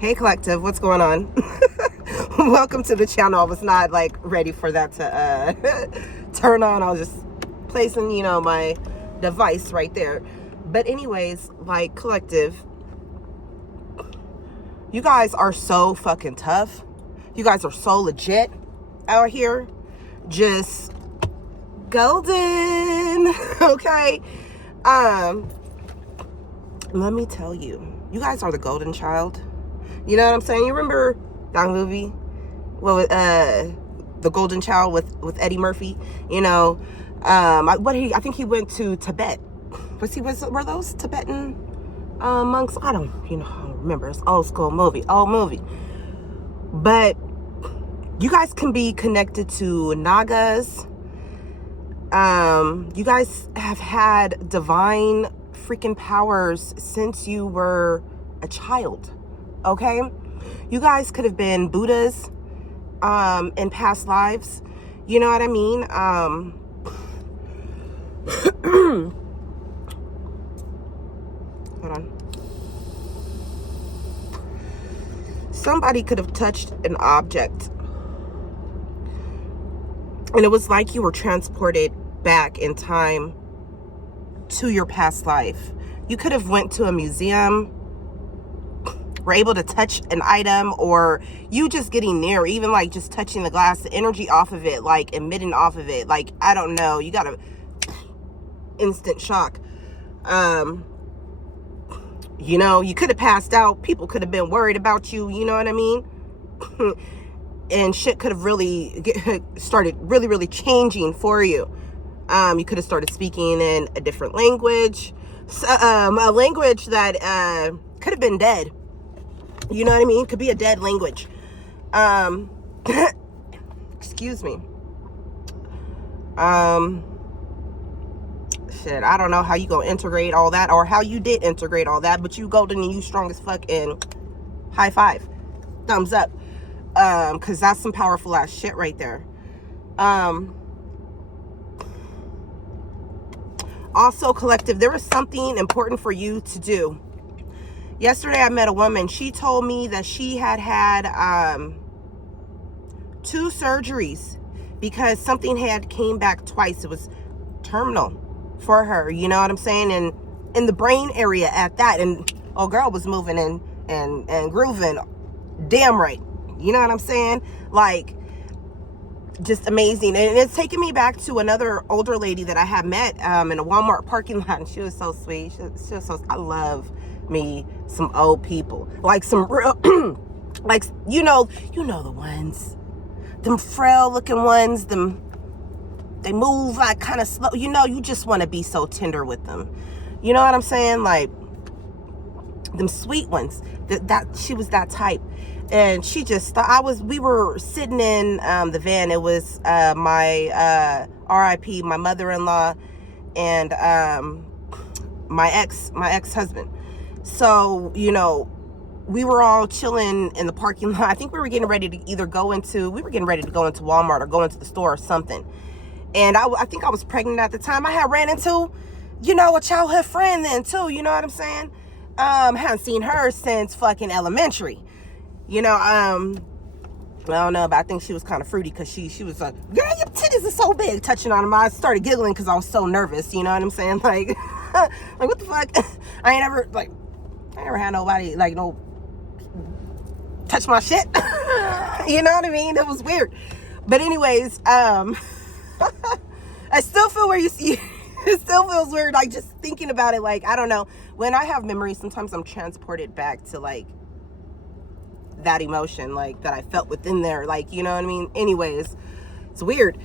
Hey collective, what's going on? Welcome to the channel. I was not like ready for that to turn on. I was just placing, my device right there. But anyways, like collective, you guys are so fucking tough. You guys are so legit out here. Just golden. Okay. Let me tell you, you guys are the golden child. You know what I'm saying? You remember that movie? Well, the Golden Child with Eddie Murphy. I think he went to Tibet. Were those Tibetan monks? I don't remember. It's old school movie, But you guys can be connected to Nagas. You guys have had divine freaking powers since you were a child. Okay, you guys could have been Buddhas in past lives. You know what I mean? Hold on. Somebody could have touched an object, and it was like you were transported back in time to your past life. You could have went to a museum, were able to touch an item, or you just getting near, even like just touching the glass, the energy off of it, like emitting off of it, like I don't know, you got a instant shock. You could have passed out, people could have been worried about you, you know what I mean? And shit could have really started really changing for you. You could have started speaking in a different language, a language that could have been dead. You know what I mean? Could be a dead language. Excuse me. Shit, I don't know how you gonna integrate all that, or how you did integrate all that, but you golden and you strong as fuck, and high five, thumbs up. Cause that's some powerful ass shit right there. Also collective, there was something important for you to do. Yesterday, I met a woman. She told me that she had 2 surgeries because something had came back twice. It was terminal for her. You know what I'm saying? And in the brain area at that. And old girl was moving and grooving. Damn right. You know what I'm saying? Like, just amazing. And it's taken me back to another older lady that I had met in a Walmart parking lot. And she was so sweet. She was so, I love me some old people, like some real like you know the ones, them frail looking ones, they move like kind of slow, you just want to be so tender with them, you know what I'm saying? Like them sweet ones. That she was that type. And she just thought we were sitting in the van. It was my RIP, my mother-in-law, and my ex-husband. So, we were all chilling in the parking lot. I think we were getting ready to go into Walmart or go into the store or something. And I think I was pregnant at the time. I had ran into, a childhood friend then too. You know what I'm saying? Hadn't seen her since fucking elementary. I don't know, but I think she was kind of fruity because she was like, girl, your titties are so big, touching on them. I started giggling because I was so nervous. You know what I'm saying? Like, like what the fuck? I ain't never had nobody touch my shit. You know what I mean? It was weird. But anyways, I still feel where you see, it still feels weird. Like just thinking about it, like, I don't know. When I have memories, sometimes I'm transported back to like that emotion, like that I felt within there. Like, you know what I mean? Anyways, it's weird.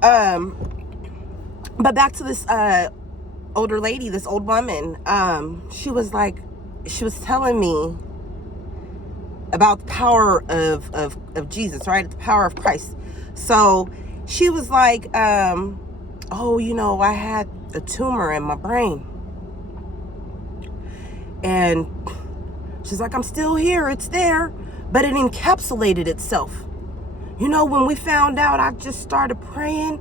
But back to this, older lady, this old woman, she was telling me about the power of Jesus, right? The power of Christ. So she was like, oh, I had a tumor in my brain. And she's like, I'm still here, it's there, but it encapsulated itself. When we found out, I just started praying.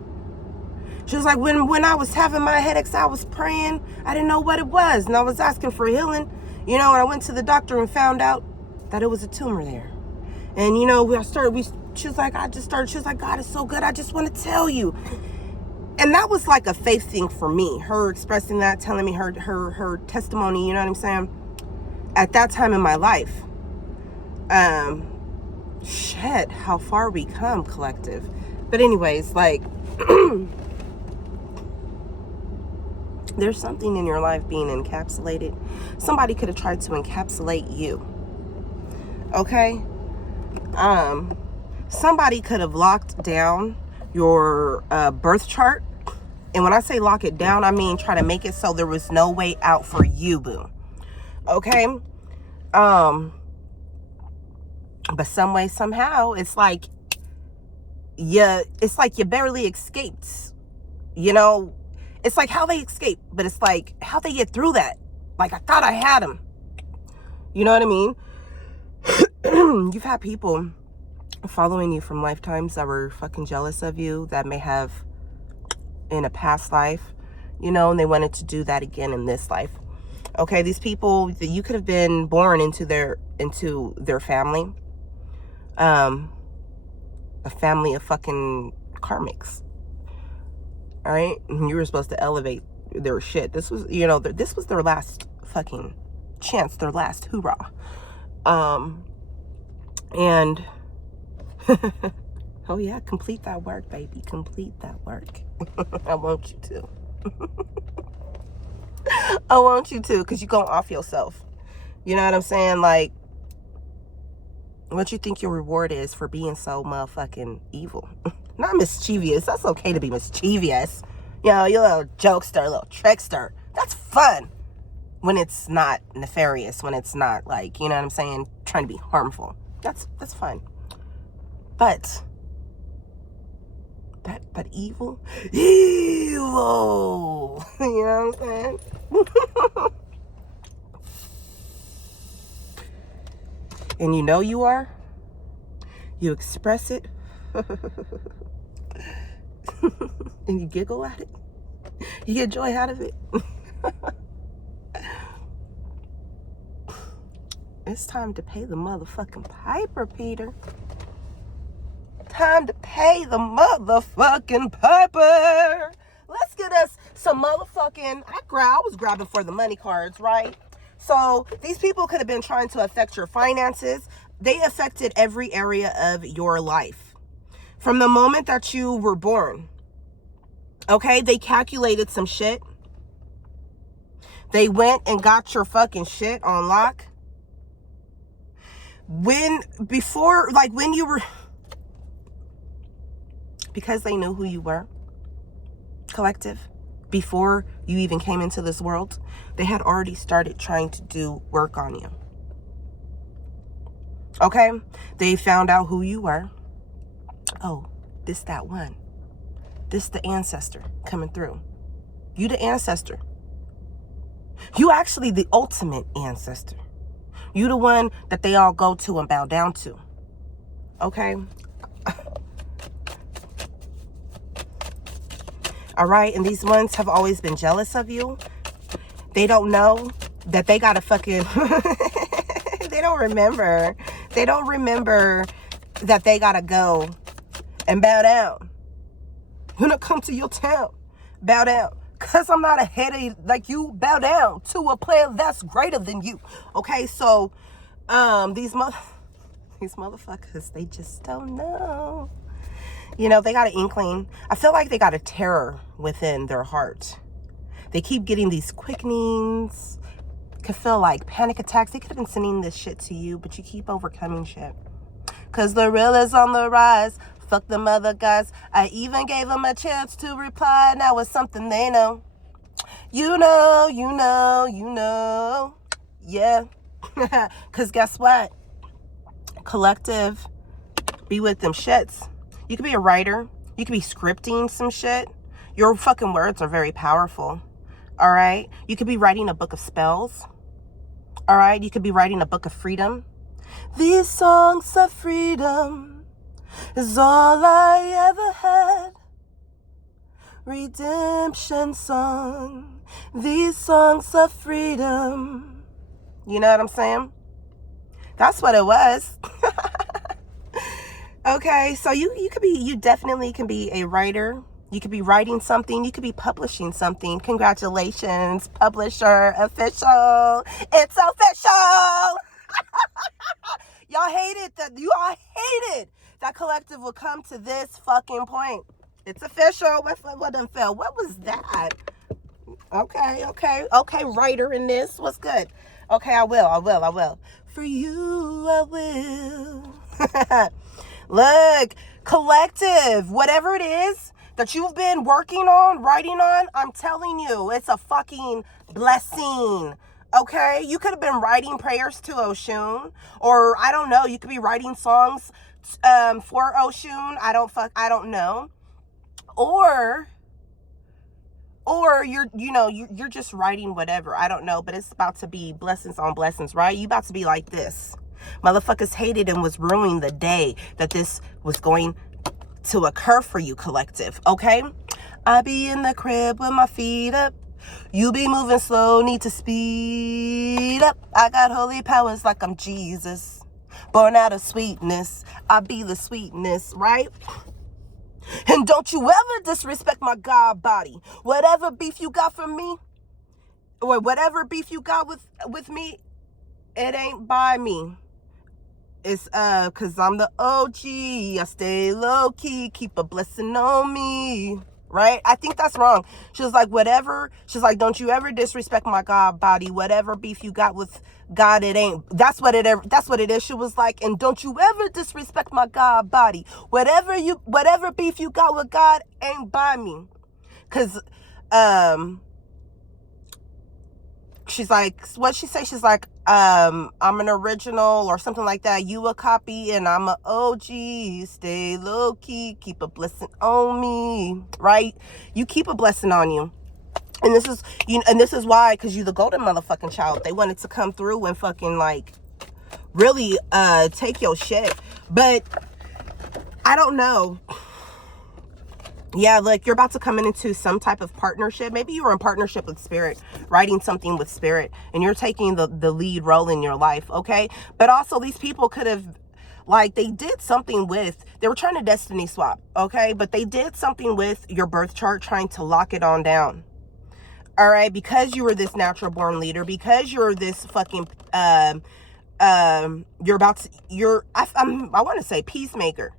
She was like, when I was having my headaches, I was praying. I didn't know what it was, and I was asking for healing. When I went to the doctor and found out that it was a tumor there. And you know, she was like, she was like, God is so good, I just want to tell you. And that was like a faith thing for me, her expressing that, telling me her testimony, you know what I'm saying, at that time in my life. Shit, how far we come, collective. But anyways, like, there's something in your life being encapsulated. Somebody could have tried to encapsulate you. Okay? Somebody could have locked down your birth chart. And when I say lock it down, I mean try to make it so there was no way out for you, boo. Okay? But some way, somehow, it's like you barely escaped. You know, it's like how they escape, but it's like how they get through that. Like, I thought I had them. You know what I mean? You've had people following you from lifetimes that were fucking jealous of you, that may have in a past life, you know, and they wanted to do that again in this life. Okay, these people that you could have been born into their family. A family of fucking karmics. All right, and you were supposed to elevate their shit. This was, you know, this was their last fucking chance, their last hoorah. And oh yeah, complete that work, baby. Complete that work. I want you to. I want you to, because you're going off yourself. You know what I'm saying? Like, what you think your reward is for being so motherfucking evil. Not mischievous. That's okay to be mischievous. You know, you're a little jokester, a little trickster. That's fun. When it's not nefarious, when it's not like, you know what I'm saying, trying to be harmful. That's fun. But evil? Evil! You know what I'm saying? And you know you are. You express it. And you giggle at it. You get joy out of it. It's time to pay the motherfucking piper, Peter. Time to pay the motherfucking piper. Let's get us some motherfucking... I was grabbing for the money cards, right? So these people could have been trying to affect your finances. They affected every area of your life. From the moment that you were born. Okay? They calculated some shit. They went and got your fucking shit on lock. When you were... Because they knew who you were. Collective. Before you even came into this world, they had already started trying to do work on you. Okay? They found out who you were. Oh, this that one. This the ancestor coming through. You the ancestor. You actually the ultimate ancestor. You the one that they all go to and bow down to. Okay? All right? And these ones have always been jealous of you. They don't know that they got to fucking... They don't remember. They don't remember that they got to go and bow down. When I come to your town, bow down. Because I'm not ahead of you like you. Bow down to a player that's greater than you. Okay? So, these motherfuckers, they just don't know. You know, they got an inkling. I feel like they got a terror within their heart. They keep getting these quickenings. Could feel like panic attacks. They could have been sending this shit to you, but you keep overcoming shit. Because the real is on the rise. Fuck them other guys. I even gave them a chance to reply. Now it's something they know. You know. Yeah. Because guess what? Collective. Be with them shits. You could be a writer. You could be scripting some shit. Your fucking words are very powerful. All right? You could be writing a book of spells. All right? You could be writing a book of freedom. These songs of freedom is all I ever had. Redemption song. These songs of freedom. You know what I'm saying? That's what it was. Okay, so you definitely can be a writer. You could be writing something. You could be publishing something. Congratulations, publisher, official. It's official. Y'all hated that. You all hated that collective will come to this fucking point. It's official. What done fell? What was that? Okay, writer in this. What's good? Okay, I will. For you, I will. Look, collective, whatever it is that you've been working on, writing on, I'm telling you, it's a fucking blessing. Okay? You could have been writing prayers to Oshun, or I don't know, you could be writing songs for Oshun. I don't know. Or you're just writing whatever. I don't know, but it's about to be blessings on blessings, right? You about to be like this. Motherfuckers hated and was ruining the day that this was going to occur for you, collective, okay? I be in the crib with my feet up. You be moving slow, need to speed up. I got holy powers like I'm Jesus. Born out of sweetness, I be the sweetness, right? And don't you ever disrespect my God body. Whatever beef you got from me, or whatever beef you got with me, it ain't by me. It's cause I'm the OG. I stay low key, keep a blessing on me. Right? I think that's wrong. She was like, whatever. She's like, don't you ever disrespect my God body. Whatever beef you got with God, it ain't. That's what it is. She was like, and don't you ever disrespect my God body. Whatever beef you got with God ain't by me. Cause she's like, what she say? She's like, I'm an original or something like that. You a copy and I'm a OG. Stay low key, keep a blessing on me, right? You keep a blessing on you. And this is why, because you the golden motherfucking child. They wanted to come through and fucking like really take your shit. But I don't know. Yeah, look, you're about to come into some type of partnership. Maybe you were in partnership with Spirit, writing something with Spirit, and you're taking the lead role in your life, okay? But also, these people could have, like, they did something with, they were trying to destiny swap, okay? But they did something with your birth chart, trying to lock it on down, all right? Because you were this natural born leader, because you're this fucking, I want to say peacemaker.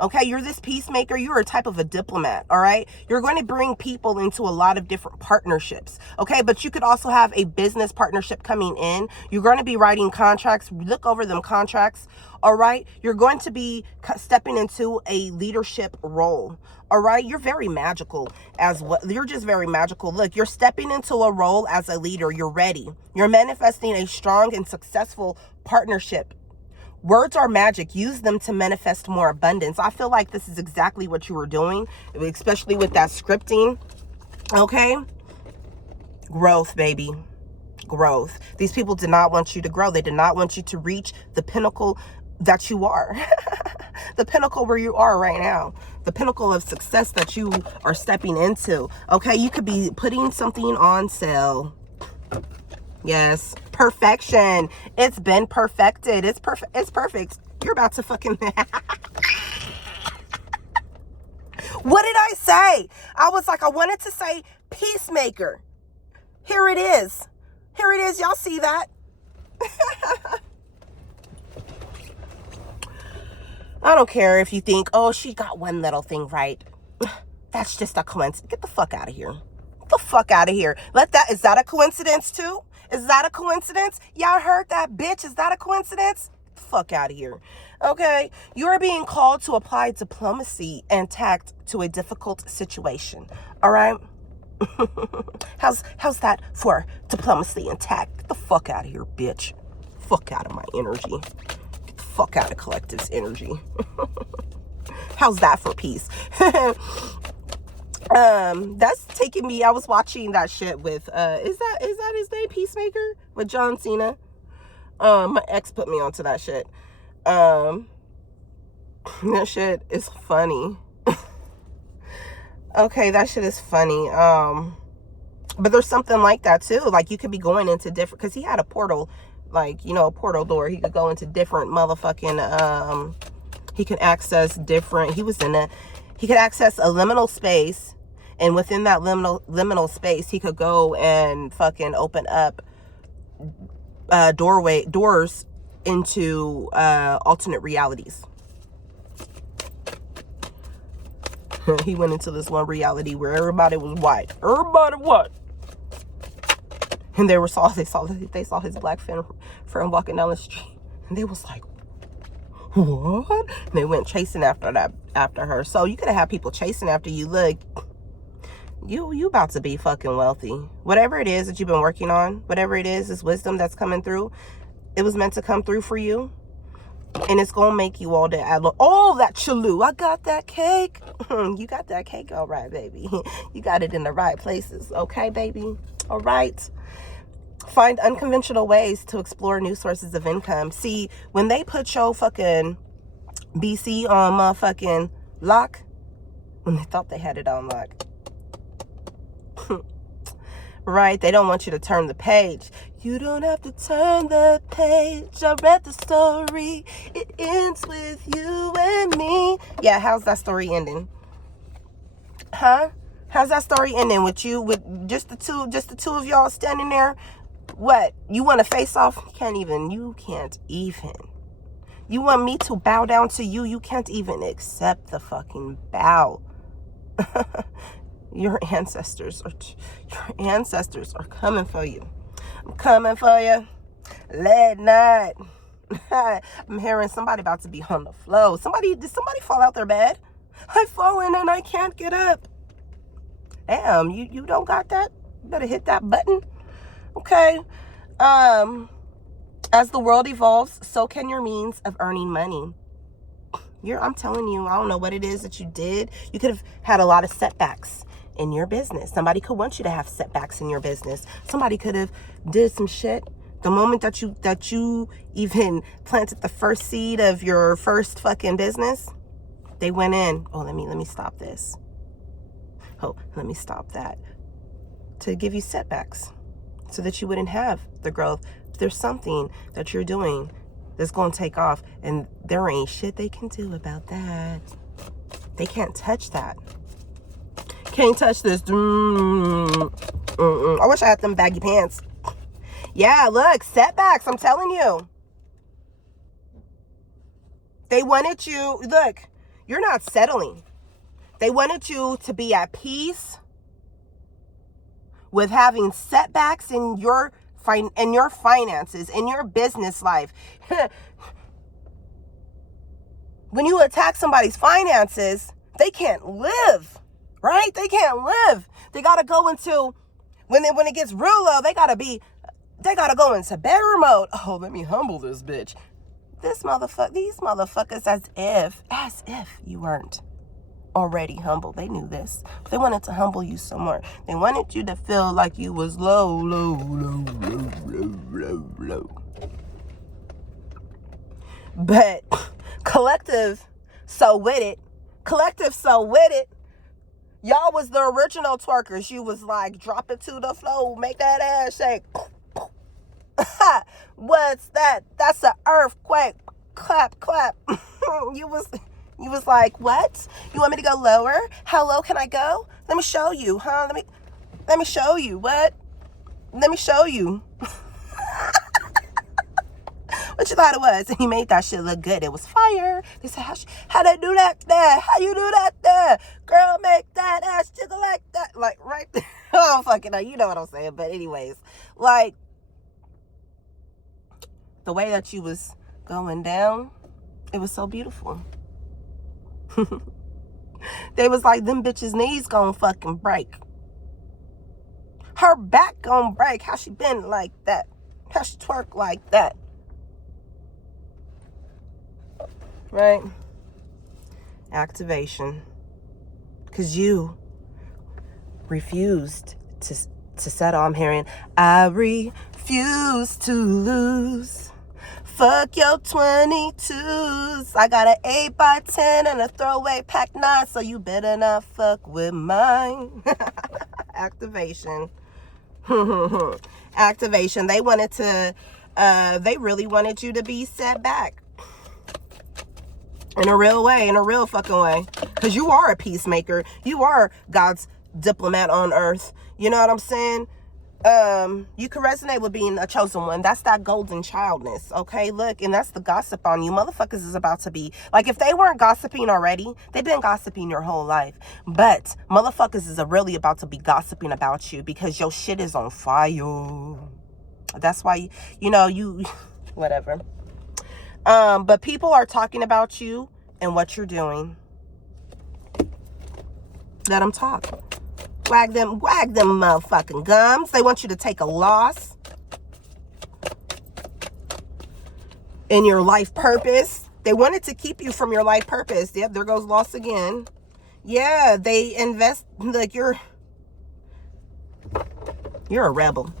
Okay, you're this peacemaker. You're a type of a diplomat, all right? You're going to bring people into a lot of different partnerships, okay? But you could also have a business partnership coming in. You're going to be writing contracts. Look over them contracts, all right? You're going to be stepping into a leadership role, all right? You're very magical as well. You're just very magical. Look, you're stepping into a role as a leader. You're ready. You're manifesting a strong and successful partnership. Words are magic. Use them to manifest more abundance. I feel like this is exactly what you were doing, especially with that scripting. Okay? Growth, baby. Growth. These people did not want you to grow. They did not want you to reach the pinnacle that you are. The pinnacle where you are right now. The pinnacle of success that you are stepping into. Okay? You could be putting something on sale. Yes, perfection. It's been perfected. It's perfect. It's perfect. You're about to fucking What did I say? I was like, I wanted to say peacemaker. Here it is. Here it is. Y'all see that? I don't care if you think, oh, she got one little thing right. That's just a coincidence. Get the fuck out of here. Get the fuck out of here. Is that a coincidence too? Is that a coincidence? Y'all heard that, bitch? Is that a coincidence? Get the fuck out of here. Okay? You are being called to apply diplomacy and tact to a difficult situation. All right? How's that for diplomacy and tact? Get the fuck out of here, bitch. Fuck out of my energy. Get the fuck out of Collective's energy. How's that for peace? That's taking me, I was watching that shit with is that his name, Peacemaker, with John Cena. My ex put me onto that shit. That shit is funny. Okay, that shit is funny. But there's something like that too. Like you could be going into different, because he had a portal like, you know, a portal door. He could go into different motherfucking, he could access different, he could access a liminal space. And within that liminal space, he could go and fucking open up doors into alternate realities. He went into this one reality where everybody was white. Everybody what? And they saw his black friend walking down the street, and they was like, what? And they went chasing after her. So you could have people chasing after you. Look, you about to be fucking wealthy. Whatever it is that you've been working on, whatever it is, this wisdom that's coming through, it was meant to come through for you. And it's gonna make you all that chaloo. I got that cake. You got that cake, all right, baby. You got it in the right places, okay, baby? All right. Find unconventional ways to explore new sources of income. See, when they put your fucking BC on motherfucking lock, when they thought they had it on lock, right? They don't want you to turn the page. You don't have to turn the page. I read the story. It ends with you and me. Yeah, how's that story ending? Huh? How's that story ending with you, with just the two of y'all standing there? What? You want to face off? You can't even. You want me to bow down to you? You can't even accept the fucking bow. Your ancestors are coming for you. I'm coming for you. Late night. I'm hearing somebody about to be on the floor. Did somebody fall out their bed? I've fallen and I can't get up. Damn, you don't got that? You better hit that button. Okay. As the world evolves, so can your means of earning money. I'm telling you, I don't know what it is that you did. You could have had a lot of setbacks in your business. Somebody could want you to have setbacks in your business. Somebody could have did some shit. The moment that you even planted the first seed of your first fucking business, they went in. Oh, let me stop this. Oh, let me stop that. To give you setbacks so that you wouldn't have the growth. There's something that you're doing that's going to take off, and there ain't shit they can do about that. They can't touch that. Can't touch this. I wish I had them baggy pants. Yeah, look, setbacks, I'm telling you. They wanted you, look, you're not settling. They wanted you to be at peace with having setbacks in your finances, in your business life. When you attack somebody's finances, they can't live, right? They can't live. They got to go into, when it gets real low, they got to go into bear mode. Oh, let me humble this bitch. These motherfuckers, as if you weren't already humble. They knew this. But they wanted to humble you some more. They wanted you to feel like you was low. But collective so with it, y'all was the original twerkers. You was like, drop it to the floor, make that ass shake. What's that? That's an earthquake. Clap, clap. You was like, what? You want me to go lower? How low can I go? Let me show you, huh? Let me show you. What? Let me show you. What you thought it was? And he made that shit look good. It was fire. They said, how they do that there? How you do that there? Girl, make that ass jiggle like that. Like, right there. I don't fucking know. You know what I'm saying. But anyways, like, the way that you was going down, it was so beautiful. They was like, them bitches' knees gonna fucking break. Her back gonna break. How she bend like that? How she twerk like that? Right? Activation. Because you refused to settle. I'm hearing, I refuse to lose. Fuck your 22s. I got an 8x10 and a throwaway pack 9, so you better not fuck with mine. Activation. Activation. They wanted to They really wanted you to be set back. In a real way, in a real fucking way. Because you are a peacemaker. You are God's diplomat on earth. You know what I'm saying? You can resonate with being a chosen one. That's that golden childness, okay? Look, and that's the gossip on you. Motherfuckers is about to be, like, if they weren't gossiping already, they've been gossiping your whole life. But motherfuckers is really about to be gossiping about you because your shit is on fire. That's why, you whatever. But people are talking about you and what you're doing. Let them talk. Wag them motherfucking gums. They want you to take a loss in your life purpose. They wanted to keep you from your life purpose. Yep, there goes loss again. Yeah, they invest, like, you're a rebel.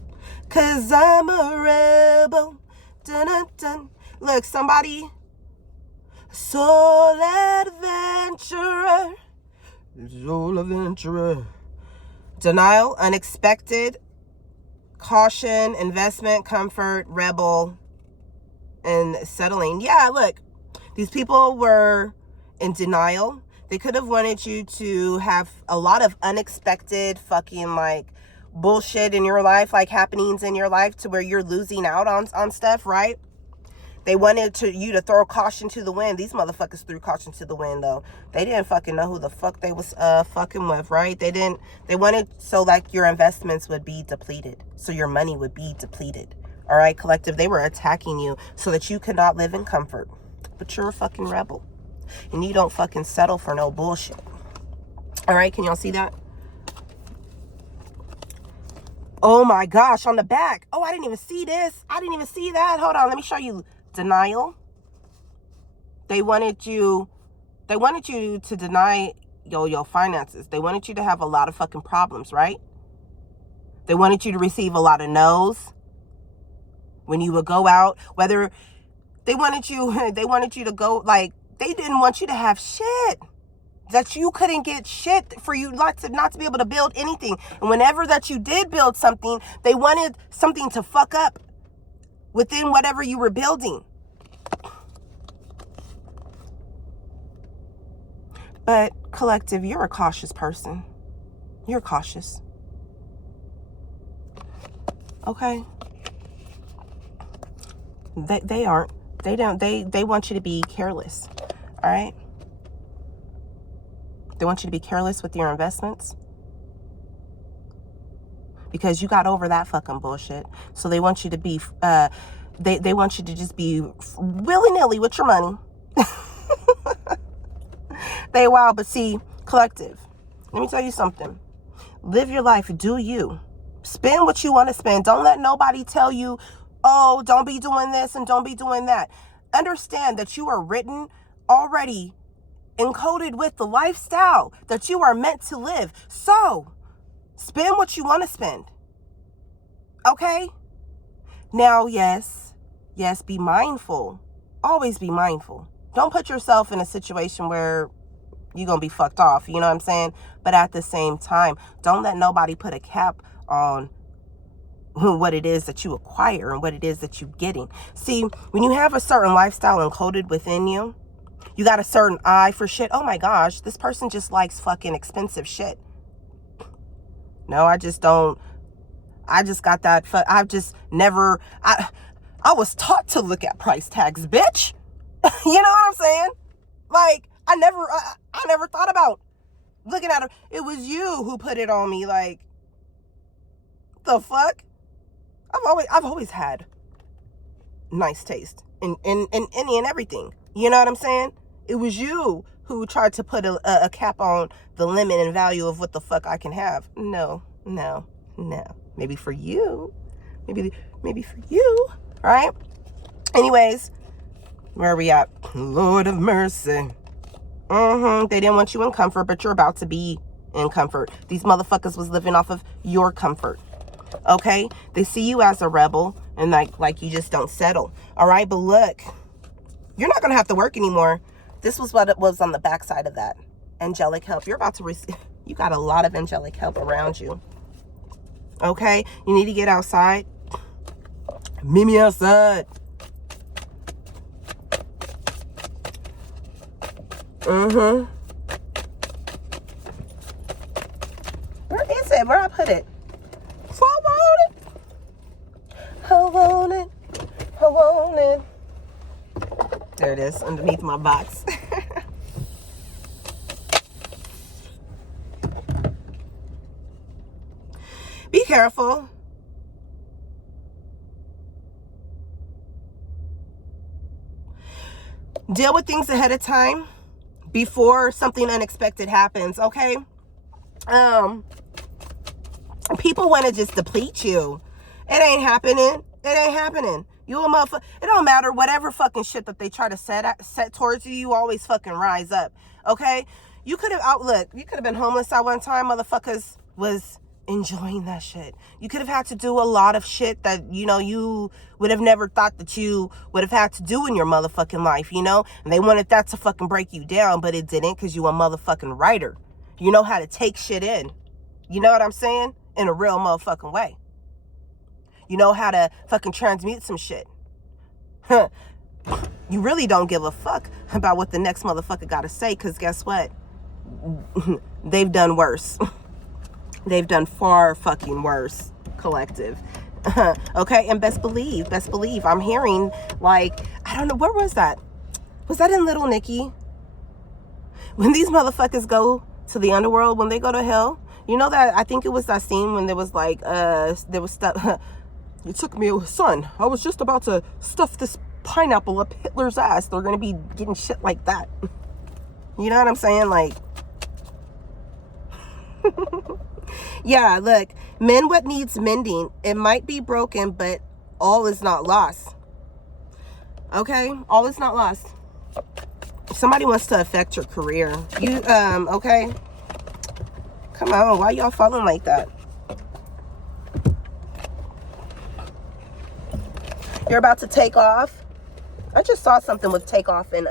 'Cause I'm a rebel. Dun, dun, dun. Look, somebody, soul adventurer. Soul adventurer. Denial, unexpected, caution, investment, comfort, rebel, and settling. Yeah, look, these people were in denial. They could have wanted you to have a lot of unexpected fucking, like, bullshit in your life, like happenings in your life to where you're losing out on stuff, right? They wanted you to throw caution to the wind. These motherfuckers threw caution to the wind, though. They didn't fucking know who the fuck they was fucking with, right? They wanted so, like, your investments would be depleted. So your money would be depleted. All right, collective? They were attacking you so that you could not live in comfort. But you're a fucking rebel. And you don't fucking settle for no bullshit. All right, can y'all see that? Oh my gosh, on the back. Oh, I didn't even see this. I didn't even see that. Hold on, let me show you. Denial. They wanted you to deny your finances. They wanted you to have a lot of fucking problems, right? They wanted you to receive a lot of no's when you would go out. Whether they wanted you to go, like, they didn't want you to have shit. That you couldn't get shit for you not to be able to build anything. And whenever that you did build something, they wanted something to fuck up within whatever you were building. But collective, you're a cautious person. You're cautious. Okay? They aren't. They don't. They want you to be careless. All right? They want you to be careless with your investments. Because you got over that fucking bullshit. So they want you to be, they want you to just be willy-nilly with your money. They wild, but see, collective. Let me tell you something. Live your life. Do you. Spend what you want to spend. Don't let nobody tell you, oh, don't be doing this and don't be doing that. Understand that you are written already, encoded with the lifestyle that you are meant to live. So, spend what you want to spend. Okay? Now, yes, be mindful. Always be mindful. Don't put yourself in a situation where you're going to be fucked off. You know what I'm saying? But at the same time, don't let nobody put a cap on what it is that you acquire and what it is that you're getting. See, when you have a certain lifestyle encoded within you, you got a certain eye for shit. Oh my gosh, this person just likes fucking expensive shit. No, I just don't. I just got that. I've just never. I was taught to look at price tags, bitch. You know what I'm saying? Like, I never thought about looking at it. It was you who put it on me. Like, the fuck? I've always had nice taste in any and everything. You know what I'm saying? It was you who tried to put a cap on the limit and value of what the fuck I can have. No. Maybe for you. Maybe for you. All right? Anyways, where are we at? Lord of mercy. They didn't want you in comfort, but you're about to be in comfort. These motherfuckers was living off of your comfort. Okay? They see you as a rebel and like you just don't settle. All right? But look, you're not going to have to work anymore. This was what it was on the backside of that. Angelic help. You're about to receive. You got a lot of angelic help around you. Okay? You need to get outside. Meet me outside. Where is it? Where I put it? So I want it. I want it. I want it. There it is, underneath my box. Be careful. Deal with things ahead of time before something unexpected happens, okay? People want to just deplete you. It ain't happening. It ain't happening. You a motherfucker. It don't matter whatever fucking shit that they try to set towards you. You always fucking rise up, okay? You could have you could have been homeless at one time. Motherfuckers was enjoying that shit. You could have had to do a lot of shit that, you know, you would have never thought that you would have had to do in your motherfucking life, you know? And they wanted that to fucking break you down, but it didn't, because you a motherfucking writer. You know how to take shit in. You know what I'm saying? In a real motherfucking way. You know how to fucking transmute some shit. Huh. You really don't give a fuck about what the next motherfucker gotta say, because guess what? They've done worse. They've done far fucking worse, collective. Okay, and best believe, I'm hearing, like, I don't know, where was that? Was that in Little Nicky? When these motherfuckers go to the underworld, when they go to hell, you know that, I think it was that scene when there was like, there was stuff, you took me, son, I was just about to stuff this pineapple up Hitler's ass. They're gonna be getting shit like that. You know what I'm saying? Like, yeah, look, mend what needs mending. It might be broken, but all is not lost. Okay? All is not lost. Somebody wants to affect your career. You, okay? Come on, why y'all falling like that? You're about to take off. I just saw something with takeoff, and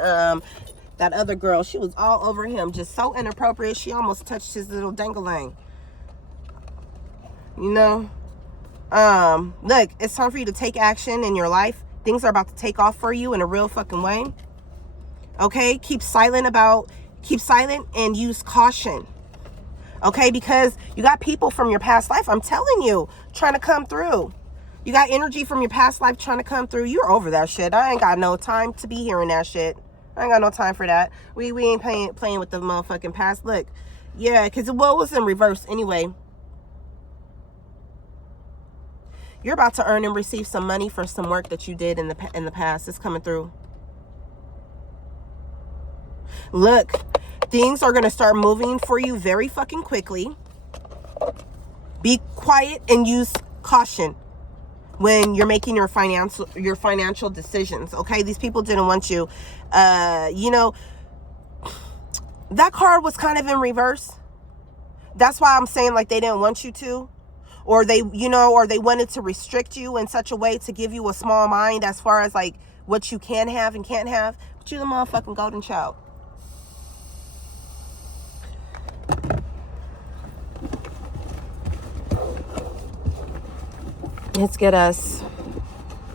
that other girl, she was all over him, just so inappropriate. She almost touched his little dangalang. You know, look, it's time for you to take action in your life. Things are about to take off for you in a real fucking way. Okay, keep silent and use caution. Okay, because you got people from your past life, I'm telling you, trying to come through. You got energy from your past life trying to come through. You're over that shit. I ain't got no time to be hearing that shit. I ain't got no time for that. We ain't playing with the motherfucking past. Look, yeah, because it was in reverse anyway. You're about to earn and receive some money for some work that you did in the past. It's coming through. Look, things are going to start moving for you very fucking quickly. Be quiet and use caution when you're making your financial decisions, okay? These people didn't want you. You know, that card was kind of in reverse. That's why I'm saying, like, they didn't want you to. Or they, you know, or they wanted to restrict you in such a way to give you a small mind as far as, like, what you can have and can't have. But you're the motherfucking golden child. Let's get us.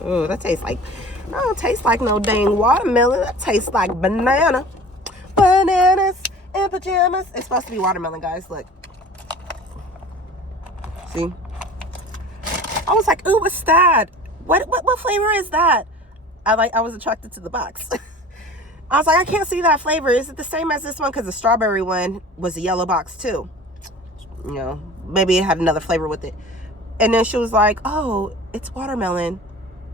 Ooh, that tastes like, that don't taste like no dang watermelon. That tastes like banana. Bananas and pajamas. It's supposed to be watermelon, guys. Look. See? I was like, ooh, what's that? What flavor is that? I was attracted to the box. I was like, I can't see that flavor. Is it the same as this one? Because the strawberry one was a yellow box too. You know, maybe it had another flavor with it. And then she was like, oh, it's watermelon.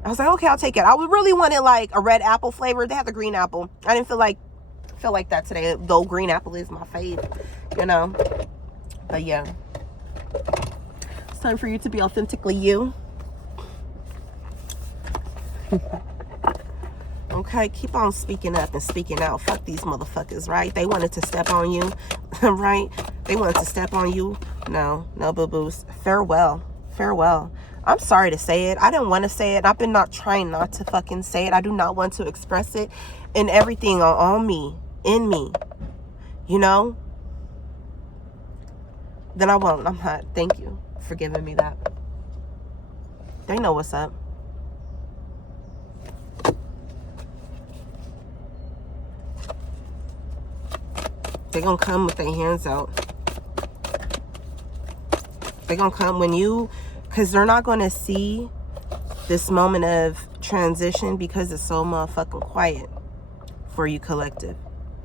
I was like, okay, I'll take it. I really wanted like a red apple flavor. They had the green apple. I didn't feel like that today, though green apple is my fave, you know. But yeah. It's time for you to be authentically you. Okay, keep on speaking up and speaking out. Fuck these motherfuckers, right? They wanted to step on you, right? They wanted to step on you. No boo-boos. Farewell. I'm sorry to say it. I didn't want to say it. I've been trying not to fucking say it. I do not want to express it in everything on me, in me, you know? Then I won't. I'm not. Thank you for giving me that. They know what's up. They're gonna come with their hands out. They're gonna come when you, because they're not gonna see this moment of transition because it's so motherfucking quiet for you, collective.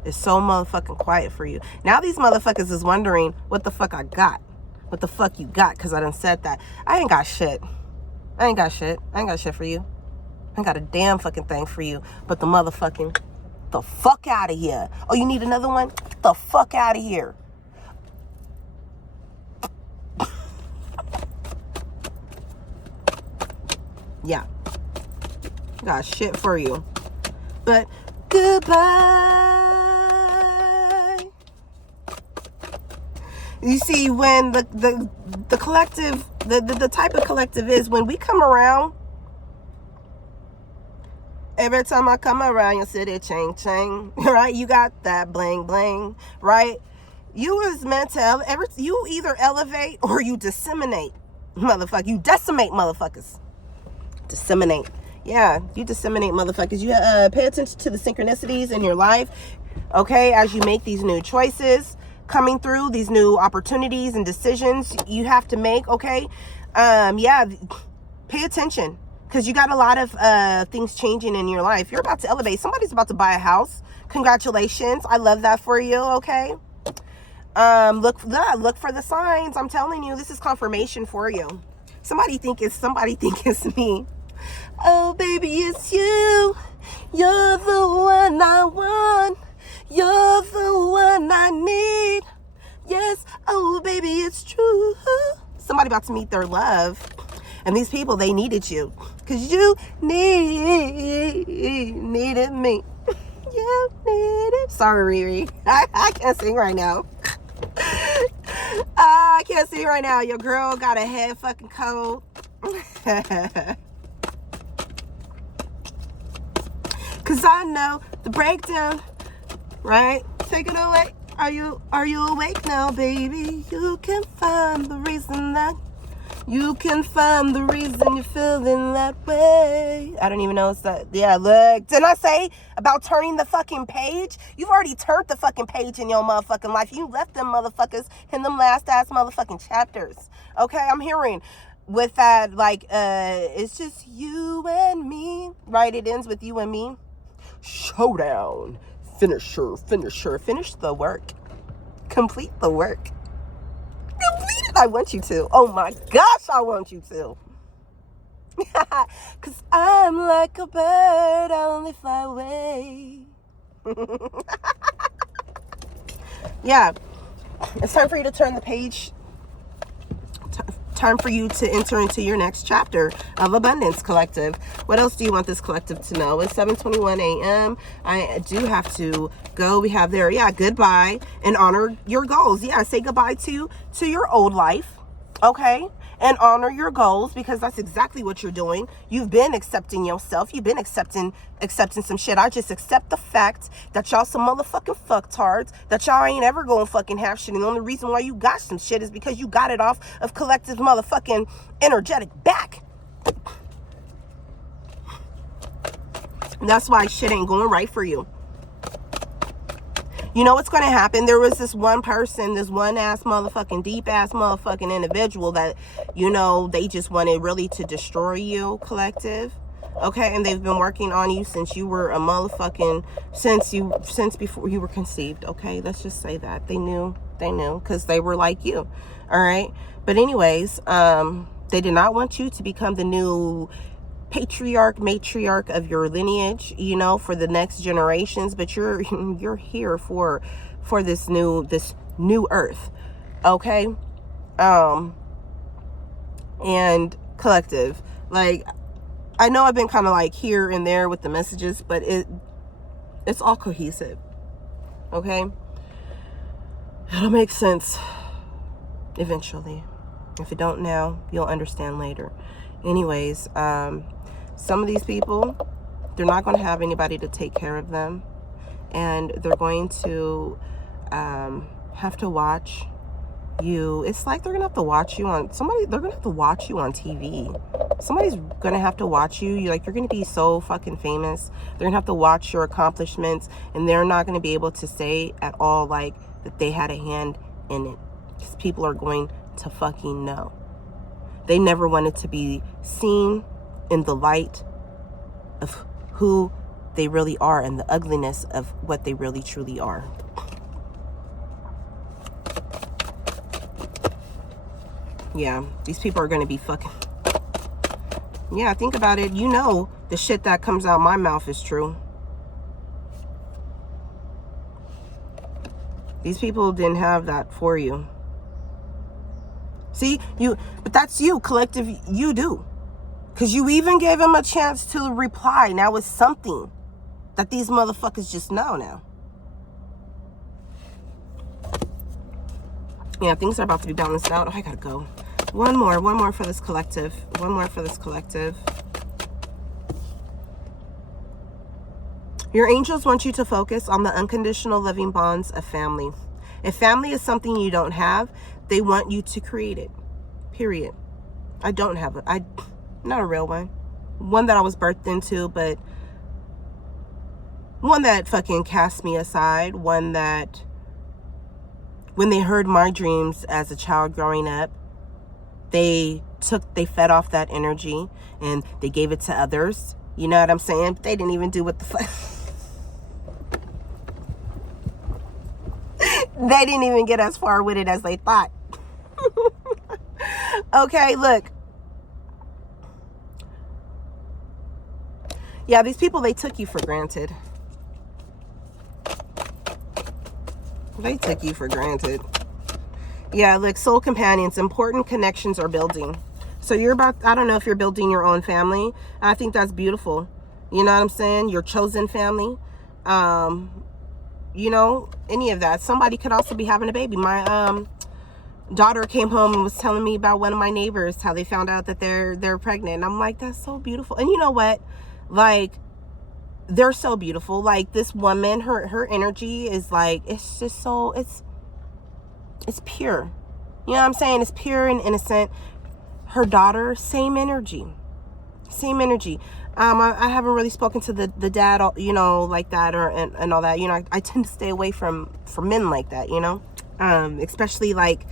It's so motherfucking quiet for you. Now these motherfuckers is wondering what the fuck I got. What the fuck you got? Because I done said that. I ain't got shit. I ain't got shit. I ain't got shit for you. I ain't got a damn fucking thing for you. But the motherfucking, the fuck out of here. Oh, you need another one? Get the fuck out of here. Yeah. Got shit for you. But goodbye. You see, when the collective, the type of collective is, when we come around, every time I come around, you see that ching ching, right? You got that bling bling, right? You was meant to, you either elevate or you disseminate, motherfucker. You decimate motherfuckers. Disseminate. Yeah, you disseminate motherfuckers. You pay attention to the synchronicities in your life, okay, as you make these new choices coming through, these new opportunities and decisions you have to make, okay? Yeah, pay attention, because you got a lot of things changing in your life. You're about to elevate. Somebody's about to buy a house. Congratulations. I love that for you, okay? Look for the signs. I'm telling you, this is confirmation for you. Somebody think it's me. Oh, baby, it's you. You're the one I want. You're the one I need. Yes, oh, baby, it's true. Somebody about to meet their love. And these people, they needed you. Because you needed me. You needed. Sorry, Riri. I can't sing right now. I can't sing right now. Your girl got a head fucking cold. Cause I know the breakdown, right? Take it away. Are you awake now, baby? You can find the reason you're feeling that way. I don't even know what's that. Yeah, look. Didn't I say about turning the fucking page? You've already turned the fucking page in your motherfucking life. You left them motherfuckers in them last ass motherfucking chapters. Okay, I'm hearing with that, like, it's just you and me, right? It ends with you and me. Showdown. Finish the work. Complete the work. Complete it. I want you to. Oh my gosh, I want you to. Cause I'm like a bird, I only fly away. Yeah. It's time for you to turn the page. Time for you to enter into your next chapter of abundance, collective. What else do you want this collective to know? It's 7:21 a.m. I do have to go. We have there, yeah, goodbye and honor your goals. Yeah, say goodbye to your old life, okay? And honor your goals, because that's exactly what you're doing. You've been accepting yourself. You've been accepting some shit. I just accept the fact that y'all some motherfucking fucktards, that y'all ain't ever gonna fucking have shit. And the only reason why you got some shit is because you got it off of collective motherfucking energetic back. And that's why shit ain't going right for you. You know what's going to happen? There was this one person, this one ass motherfucking deep ass motherfucking individual that, you know, they just wanted really to destroy you, collective. Okay, and they've been working on you since you were a motherfucking, since before you were conceived. Okay, let's just say that. They knew, because they were like you. All right. But anyways, they did not want you to become the new matriarch of your lineage, you know, for the next generations. But you're here for this new earth. Okay. And collective, like, I know I've been kind of like here and there with the messages, but it's all cohesive. Okay. It'll make sense eventually. If you don't now, you'll understand later. Anyways, some of these people, they're not going to have anybody to take care of them, and they're going to have to watch you. It's like they're gonna have to watch you on they're gonna have to watch you on TV. Somebody's gonna have to watch you. You're gonna be so fucking famous. They're gonna have to watch your accomplishments, and they're not gonna be able to say at all, like, that they had a hand in it. Because people are going to fucking know. They never wanted to be seen in the light of who they really are and the ugliness of what they really truly are. Yeah, these people are going to be fucking... Yeah, think about it. You know the shit that comes out my mouth is true. These people didn't have that for you. See, but that's you, collective, you do. Because you even gave him a chance to reply. Now it's something that these motherfuckers just know now. Yeah, things are about to be balanced out. Oh, I gotta go. One more for this collective. One more for this collective. Your angels want you to focus on the unconditional loving bonds of family. If family is something you don't have, they want you to create it. Period. I don't have it. Not a real one. One that I was birthed into, but one that fucking cast me aside. One that, when they heard my dreams as a child growing up, they fed off that energy and they gave it to others. You know what I'm saying? They didn't even do what the fuck. They didn't even get as far with it as they thought. Okay, look. Yeah, these people, they took you for granted. They took you for granted. Yeah, look, soul companions, important connections are building. So you're about, I don't know if you're building your own family. I think that's beautiful. You know what I'm saying? Your chosen family. You know, any of that. Somebody could also be having a baby. My daughter came home and was telling me about one of my neighbors, how they found out that they're pregnant. And I'm like, that's so beautiful. And you know what? Like, they're so beautiful. Like, this woman, her energy is like, it's just so, it's pure. You know what I'm saying? It's pure and innocent. Her daughter, same energy. Same energy. I haven't really spoken to the dad, you know, like that, or and all that. You know, I tend to stay away from men like that, you know, especially like,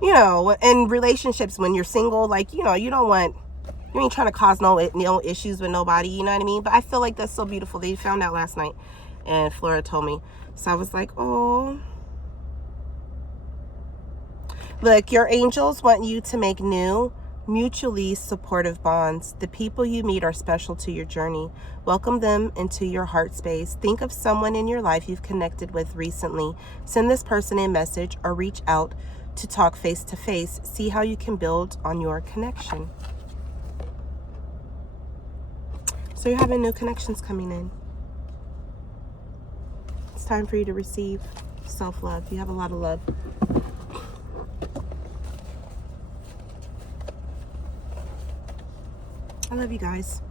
you know, in relationships when you're single, like, you know, you ain't trying to cause no issues with nobody, you know what I mean? But I feel like that's so beautiful. They found out last night, and Flora told me, so I was like, oh. Look, your angels want you to make new, mutually supportive bonds. The people you meet are special to your journey. Welcome them into your heart space. Think of someone in your life you've connected with recently. Send this person a message or reach out to talk face to face. See how you can build on your connection. So you're having new connections coming in. It's time for you to receive self-love. You have a lot of love. I love you guys.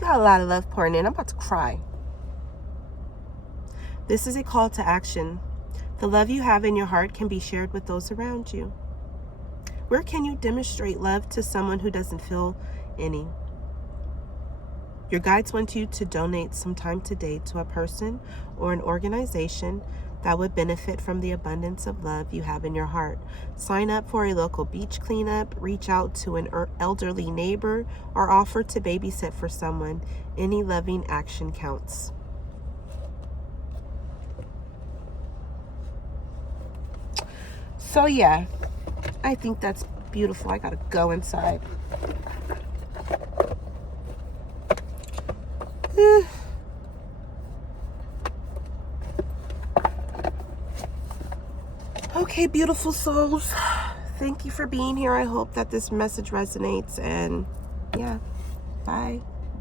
Got a lot of love pouring in. I'm about to cry. This is a call to action. The love you have in your heart can be shared with those around you. Where can you demonstrate love to someone who doesn't feel any? Your guides want you to donate some time today to a person or an organization that would benefit from the abundance of love you have in your heart. Sign up for a local beach cleanup, reach out to an elderly neighbor, or offer to babysit for someone. Any loving action counts. So yeah, I think that's beautiful. I gotta go inside. Okay, beautiful souls. Thank you for being here. I hope that this message resonates, and yeah, bye.